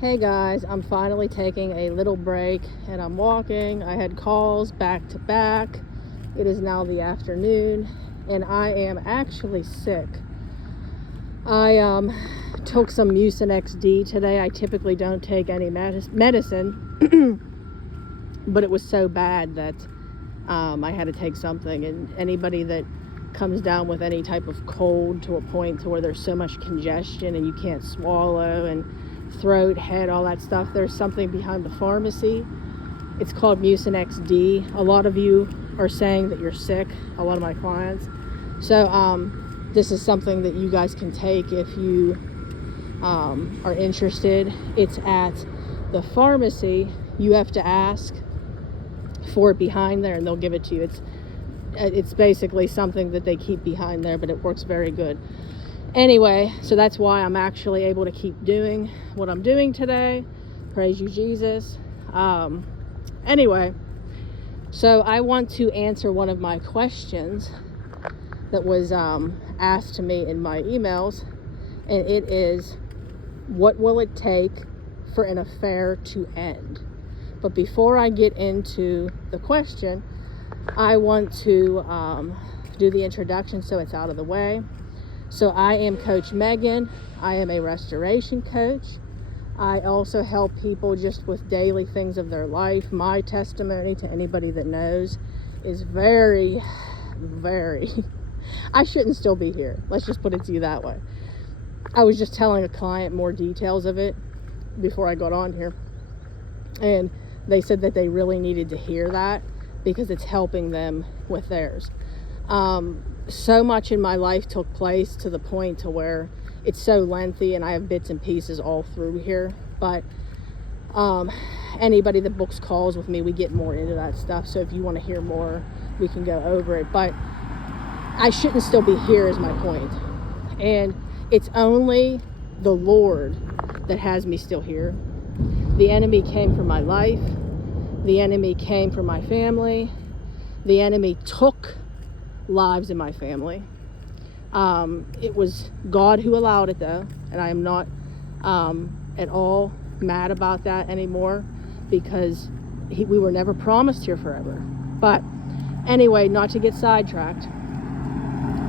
Hey guys, I'm finally taking a little break and I'm walking. I had calls back to back. It is now the afternoon and I am actually sick. I took some Mucinex D today. I typically don't take any medicine, but it was so bad that I had to take something. And anybody that comes down with any type of cold to a point to where there's so much congestion and you can't swallow and throat, head, all that stuff, there's something behind the pharmacy. It's called Mucinex D. A lot of you are saying that you're sick, a lot of my clients. So this is something that you guys can take if you are interested. It's at the pharmacy. You have to ask for it behind there and they'll give it to you. It's basically something that they keep behind there, but it works very good. Anyway, so that's why I'm actually able to keep doing what I'm doing today. Praise you, Jesus. Anyway, so I want to answer one of my questions that was asked to me in my emails, and it is, what will it take for an affair to end? But before I get into the question, I want to do the introduction so it's out of the way. So I am Coach Megan. I am a restoration coach. I also help people just with daily things of their life. My testimony, to anybody that knows, is very, I shouldn't still be here. Let's just put it to you that way. I was just telling a client more details of it before I got on here. And they said that they really needed to hear that because it's helping them with theirs. So much in my life took place to the point to where it's so lengthy, and I have bits and pieces all through here, but anybody that books calls with me, we get more into that stuff. So if you want to hear more, we can go over it, but I shouldn't still be here is my point. And it's only the Lord that has me still here. The enemy came for my life. The enemy came for my family. The enemy took lives in my family. It was God who allowed it though, and I am not at all mad about that anymore, because we were never promised here forever. But anyway, not to get sidetracked,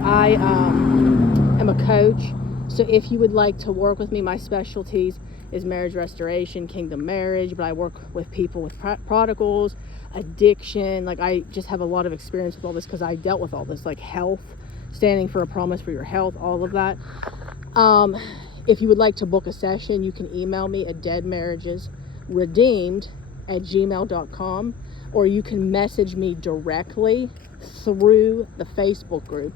I am a coach. So if you would like to work with me, my specialties is marriage restoration, kingdom marriage, but I work with people with prodigals, addiction. Like, I just have a lot of experience with all this because I dealt with all this, like health, standing for a promise for your health, all of that. If you would like to book a session, you can email me at deadmarriagesredeemed@gmail.com, or you can message me directly through the Facebook group,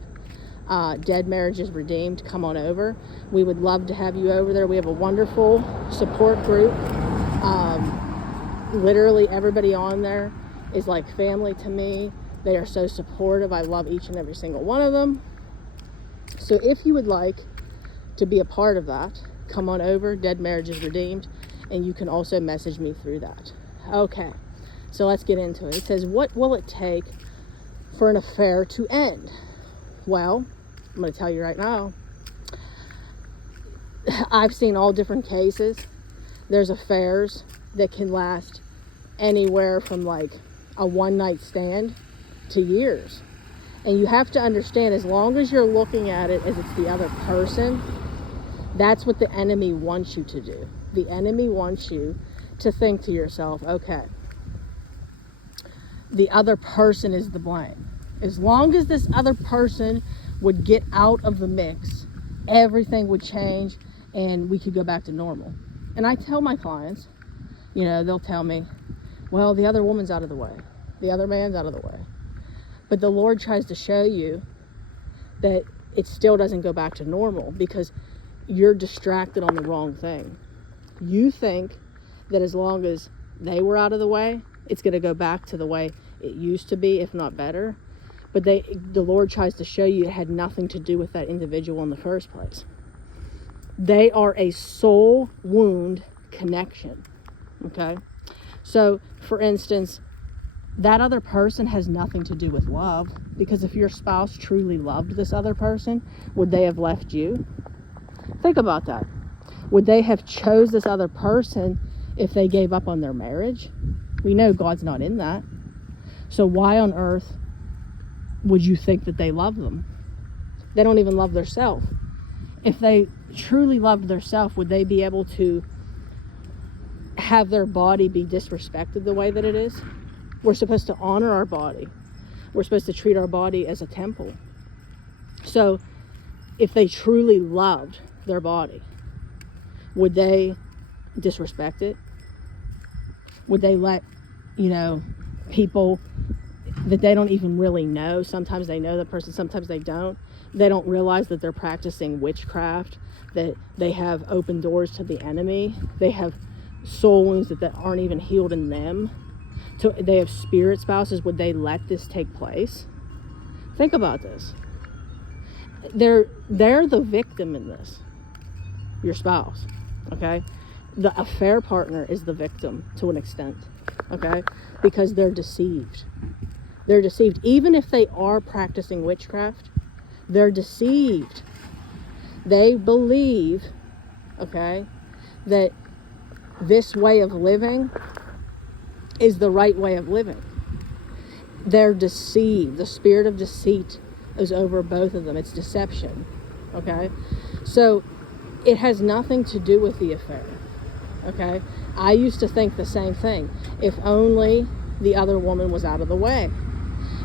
Dead Marriages Redeemed. Come on over. We would love to have you over there. We have a wonderful support group. Literally everybody on there is like family to me. They are so supportive. I love each and every single one of them. So if you would like to be a part of that, come on over, Dead Marriages Redeemed, and you can also message me through that. Okay, so let's get into it. It says, what will it take for an affair to end? Well, I'm going to tell you right now, I've seen all different cases. There's affairs that can last anywhere from like a one-night stand to years. And you have to understand, as long as you're looking at it as it's the other person, that's what the enemy wants you to do. The enemy wants you to think to yourself, okay, the other person is the blame. As long as this other person would get out of the mix, everything would change and we could go back to normal. And I tell my clients, they'll tell me, well, the other woman's out of the way. The other man's out of the way. But the Lord tries to show you that it still doesn't go back to normal because you're distracted on the wrong thing. You think that as long as they were out of the way, it's going to go back to the way it used to be, if not better. But the Lord tries to show you it had nothing to do with that individual in the first place. They are a soul wound connection. Okay? So, for instance, that other person has nothing to do with love, because if your spouse truly loved this other person, would they have left you? Think about that. Would they have chose this other person if they gave up on their marriage? We know God's not in that. So why on earth would you think that they love them? They don't even love themselves. If they truly loved themselves, would they be able to have their body be disrespected the way that it is? We're supposed to honor our body. We're supposed to treat our body as a temple. So if they truly loved their body, would they disrespect it? Would they let, people that they don't even really know, sometimes they know the person, sometimes they don't realize that they're practicing witchcraft, that they have open doors to the enemy, they have soul wounds that aren't even healed in them, they have spirit spouses? Would they let this take place? Think about this. They're the victim in this, your spouse, okay? The affair partner is the victim to an extent, okay? Because they're deceived. They're deceived. Even if they are practicing witchcraft, they're deceived. They believe, okay, that this way of living is the right way of living. They're deceived. The spirit of deceit is over both of them. It's deception, okay? So it has nothing to do with the affair, okay? I used to think the same thing. If only the other woman was out of the way.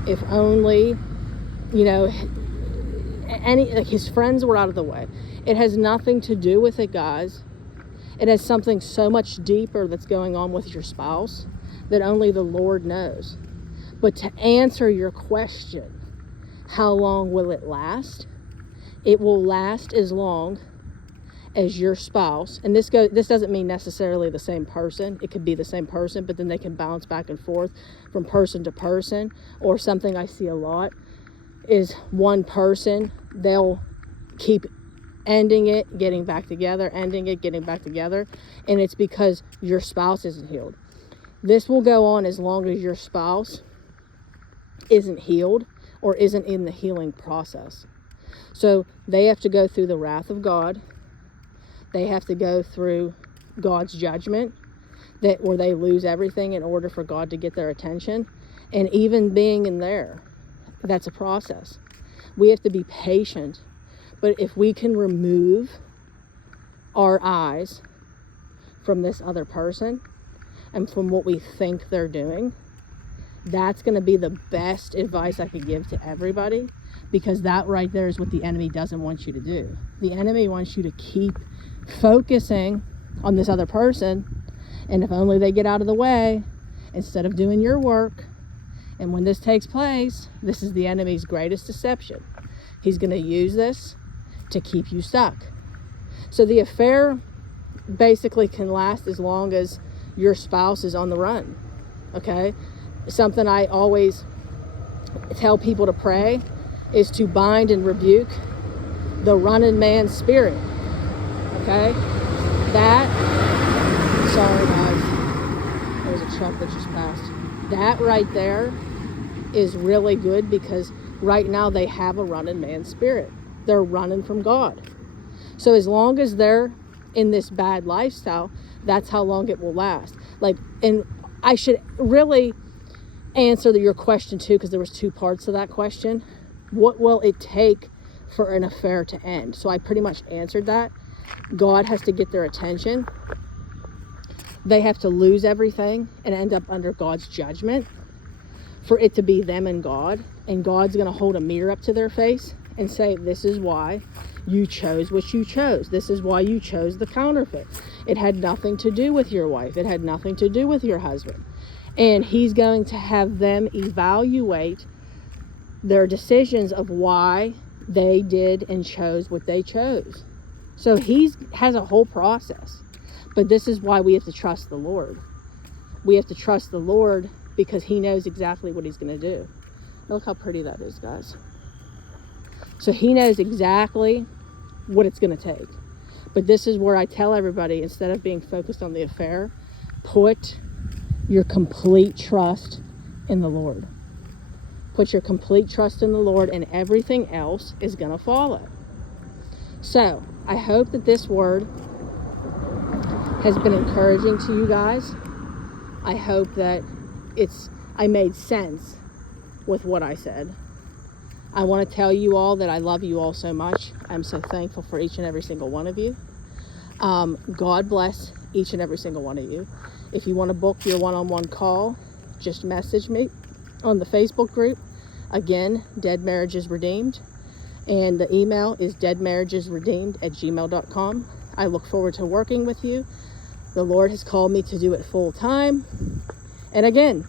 If only, his friends were out of the way. It has nothing to do with it, guys. It has something so much deeper that's going on with your spouse that only the Lord knows. But to answer your question, how long will it last? It will last as long as your spouse, and this doesn't mean necessarily the same person. It could be the same person, but then they can bounce back and forth from person to person. Or something I see a lot is one person, they'll keep ending it, getting back together, ending it, getting back together, and it's because your spouse isn't healed. This will go on as long as your spouse isn't healed or isn't in the healing process. So they have to go through the wrath of God. They have to go through God's judgment, where they lose everything in order for God to get their attention. And even being in there, that's a process. We have to be patient. But if we can remove our eyes from this other person and from what we think they're doing, that's going to be the best advice I could give to everybody, because that right there is what the enemy doesn't want you to do. The enemy wants you to keep focusing on this other person, and if only they get out of the way instead of doing your work. And when this takes place, this is the enemy's greatest deception. He's going to use this to keep you stuck. So the affair basically can last as long as your spouse is on the run, okay? Something I always tell people to pray is to bind and rebuke the running man spirit, okay? Sorry guys, there was a truck that just passed. That right there is really good, because right now they have a running man spirit. They're running from God. So as long as they're in this bad lifestyle, that's how long it will last. And I should really answer your question too, because there was two parts to that question. What will it take for an affair to end? So I pretty much answered that. God has to get their attention. They have to lose everything and end up under God's judgment for it to be them and God. And God's going to hold a mirror up to their face and say, this is why you chose what you chose. This is why you chose the counterfeit. It had nothing to do with your wife. It had nothing to do with your husband. And he's going to have them evaluate their decisions of why they did and chose what they chose. So he has a whole process. But this is why we have to trust the Lord. We have to trust the Lord because he knows exactly what he's going to do. Look how pretty that is, guys. So he knows exactly what it's going to take. But this is where I tell everybody, instead of being focused on the affair, put your complete trust in the Lord. Put your complete trust in the Lord, and everything else is going to follow. So I hope that this word has been encouraging to you guys. I hope that I made sense with what I said. I want to tell you all that I love you all so much. I'm so thankful for each and every single one of you. God bless each and every single one of you. If you want to book your one-on-one call, just message me on the Facebook group. Again, Dead Marriages Redeemed. And the email is deadmarriagesredeemed@gmail.com. I look forward to working with you. The Lord has called me to do it full time. And again,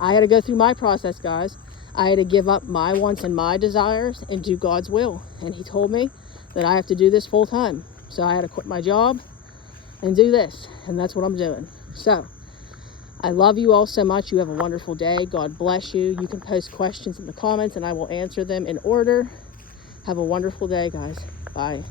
I had to go through my process, guys. I had to give up my wants and my desires and do God's will. And he told me that I have to do this full time. So I had to quit my job and do this. And that's what I'm doing. So I love you all so much. You have a wonderful day. God bless you. You can post questions in the comments and I will answer them in order. Have a wonderful day, guys. Bye.